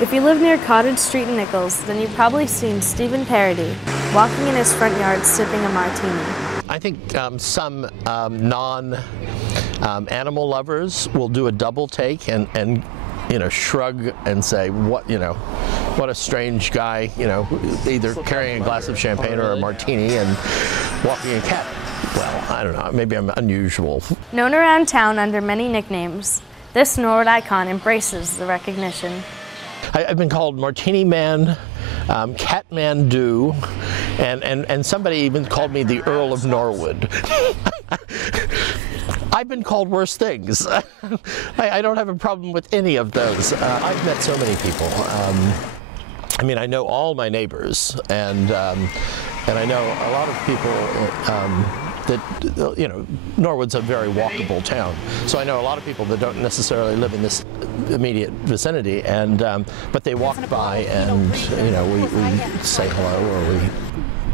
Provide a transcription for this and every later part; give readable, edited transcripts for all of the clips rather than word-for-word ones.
If you live near Cottage Street in Nichols, then you've probably seen Steven Paradis walking in his front yard sipping a martini. I think some non-animal lovers will do a double take and shrug and say, what a strange guy, either carrying a glass of champagne or a martini and walking a cat. Well, I don't know, maybe I'm unusual. Known around town under many nicknames, this Norwood icon embraces the recognition. I've been called Martini Man, Cat Man Do, and somebody even called me the Earl of Norwood. I've been called worse things. I don't have a problem with any of those. I've met so many people. I mean, I know all my neighbors, and I know a lot of people that, Norwood's a very walkable town. So I know a lot of people that don't necessarily live in this immediate vicinity, but they walk by and, we say hello, or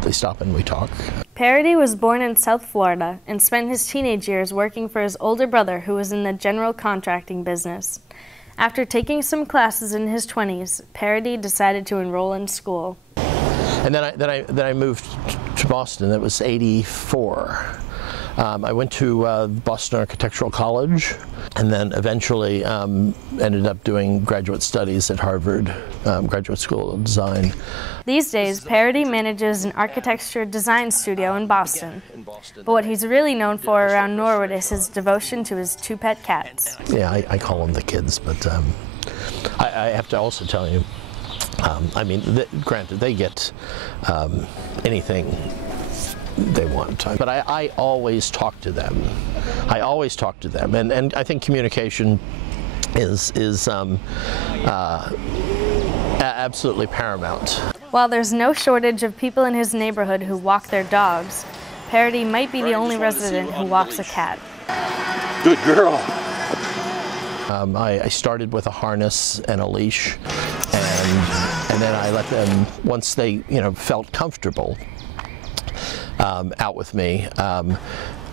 they stop and we talk. Paradis was born in South Florida and spent his teenage years working for his older brother, who was in the general contracting business. After taking some classes in his 20s, Paradis decided to enroll in school. And then I moved to Boston. That was '84. I went to Boston Architectural College, and then eventually ended up doing graduate studies at Harvard Graduate School of Design. These days, Paradis manages an architecture design studio in Boston. But what he's really known for around Norwood is his devotion to his two pet cats. Yeah, I call them the kids, but I have to also tell you, I mean, granted, they get anything they want, but I always talk to them. I always talk to them, and I think communication is absolutely paramount. While there's no shortage of people in his neighborhood who walk their dogs, Paradis might be the only resident who walks a cat. Good girl. I started with a harness and a leash, and then I let them, once they felt comfortable out with me,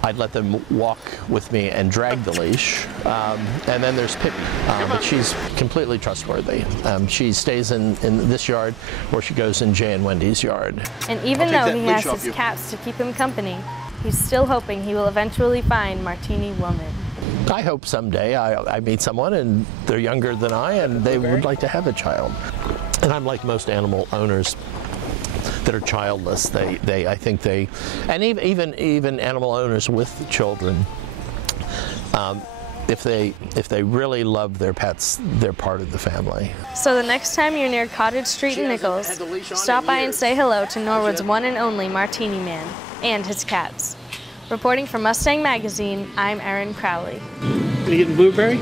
I'd let them walk with me and drag the leash. And then there's Pippi, but she's completely trustworthy. She stays in this yard, or she goes in Jay and Wendy's yard. And even though he has his cats to keep him company, he's still hoping he will eventually find Martini Woman. I hope someday I meet someone and they're younger than I and they would like to have a child. And I'm like most animal owners that are childless. I think they, and even animal owners with children, if they really love their pets, they're part of the family. So the next time you're near Cottage Street in Nichols, stop by and say hello to Norwood's one and only Martini Man and his cats. Reporting for Mustang Magazine, I'm Erin Crowley. Are you getting blueberry?